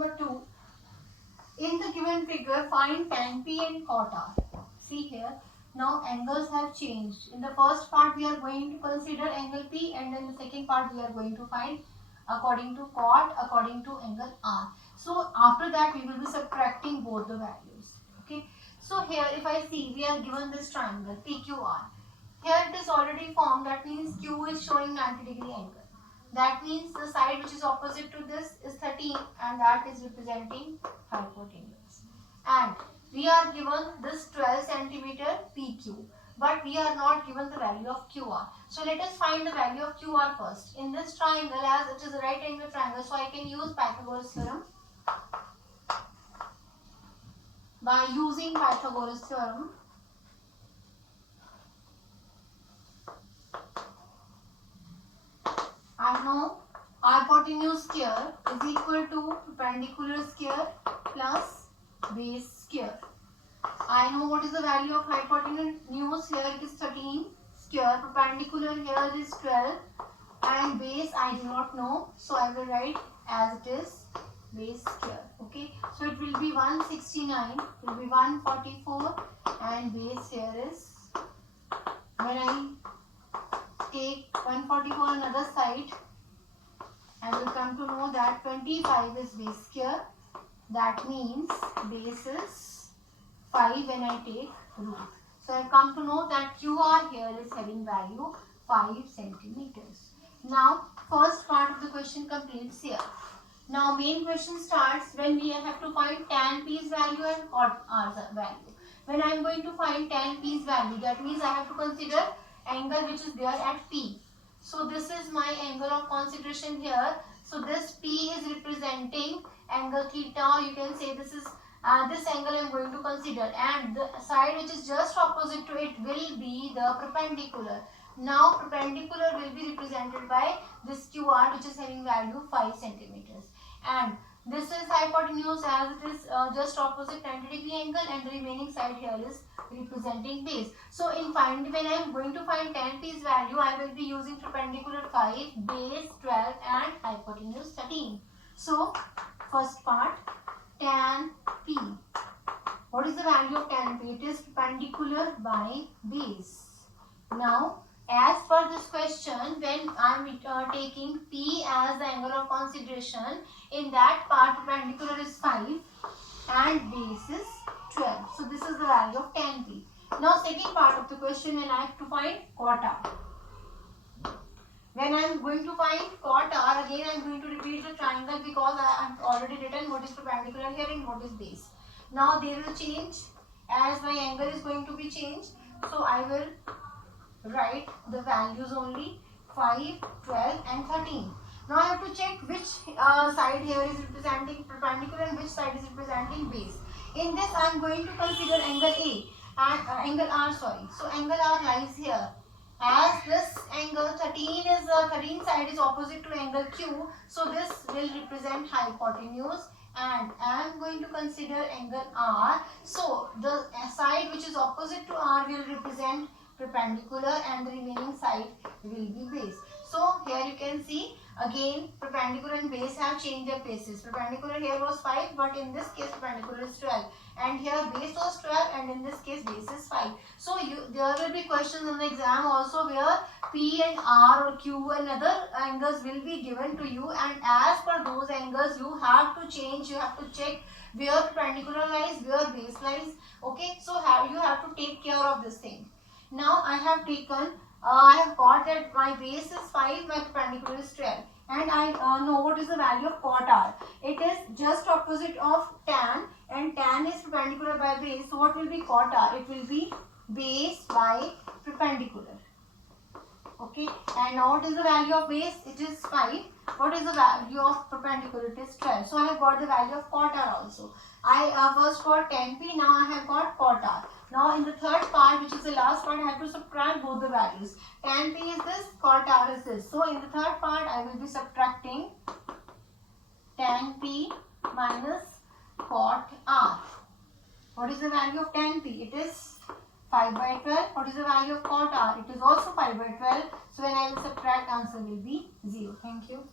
number 2. In the given figure, find tan P and cot R. See here, now angles have changed. In the first part, we are going to consider angle P, and in the second part, we are going to find according to cot, according to angle R. So after that, we will be subtracting both the values. Okay. So here, if I see, we are given this triangle PQR. Here it is already formed. That means Q is showing 90-degree angle. That means the side which is opposite to this is 13, and that is representing hypotenuse. And we are given this 12 centimeter PQ, but we are not given the value of QR. So let us find the value of QR first. In this triangle, as it is a right angle triangle, so I can use Pythagoras theorem. By using Pythagoras theorem, I know hypotenuse square is equal to perpendicular square plus base square. I know what is the value of hypotenuse. Here it is 13 square, perpendicular here is 12, and base I do not know, so I will write as it is base square. Okay, so it will be 169, it will be 144, and base here is, when I take 144 on another side, I will come to know that 25 is base square. That means base is 5 when I take root. So I have come to know that QR here is having value 5 centimeters. Now first part of the question completes here. Now main question starts when we have to find tan P's value and cot R's value. When I am going to find tan P's value, that means I have to consider angle which is there at P. So this is my angle of consideration here. So this P is representing angle theta, or you can say this is this angle I am going to consider, and the side which is just opposite to it will be the perpendicular. Now perpendicular will be represented by this QR, which is having value 5 centimeters, and this is hypotenuse as it is just opposite 90-degree angle, and the remaining side here is representing base. So when I am going to find tan P's value, I will be using perpendicular 5, base 12, and hypotenuse 13. So first part, tan P. What is the value of tan P? It is perpendicular by base. Now as per this question, when I am taking P as the angle of consideration, in that part perpendicular is 5 and base is 12. So this is the value of tan P. Now second part of the question, when I have to find cot R. When I am going to find cot R, again I am going to repeat the triangle because I have already written what is perpendicular here and what is base. Now they will change as my angle is going to be changed. So I will write the values only 5, 12 and 13. Now I have to check which side here is representing perpendicular and which side is representing base. In this I am going to consider angle A and angle R, sorry. So angle R lies here. As this angle 13 side is opposite to angle Q, so this will represent hypotenuse, and I am going to consider angle R. So the side which is opposite to R will represent perpendicular and the remaining side will be base. So here you can see again perpendicular and base have changed their places. Perpendicular here was 5, but in this case perpendicular is 12, and here base was 12, and in this case base is 5. So there will be questions in the exam also where P and R or Q and other angles will be given to you, and as per those angles you have to change, you have to check where perpendicular lies, where base lies. Okay, so you have to take care of this thing. Now I have taken, I have got that my base is 5, my perpendicular is 12, and I know what is the value of cot R. It is just opposite of tan, and tan is perpendicular by base. So what will be cot R? It will be base by perpendicular. Okay, and now what is the value of base? It is 5. What is the value of perpendicular? It is 12. So I have got the value of cot R also. I first got tan P, now I have got cot R. Now in the third part, which is the last part, I have to subtract both the values. Tan P is this, cot R is this. So in the third part, I will be subtracting tan P minus cot R. What is the value of tan P? It is 5 by 12. What is the value of cot R? It is also 5 by 12. So when I will subtract, answer will be 0. Thank you.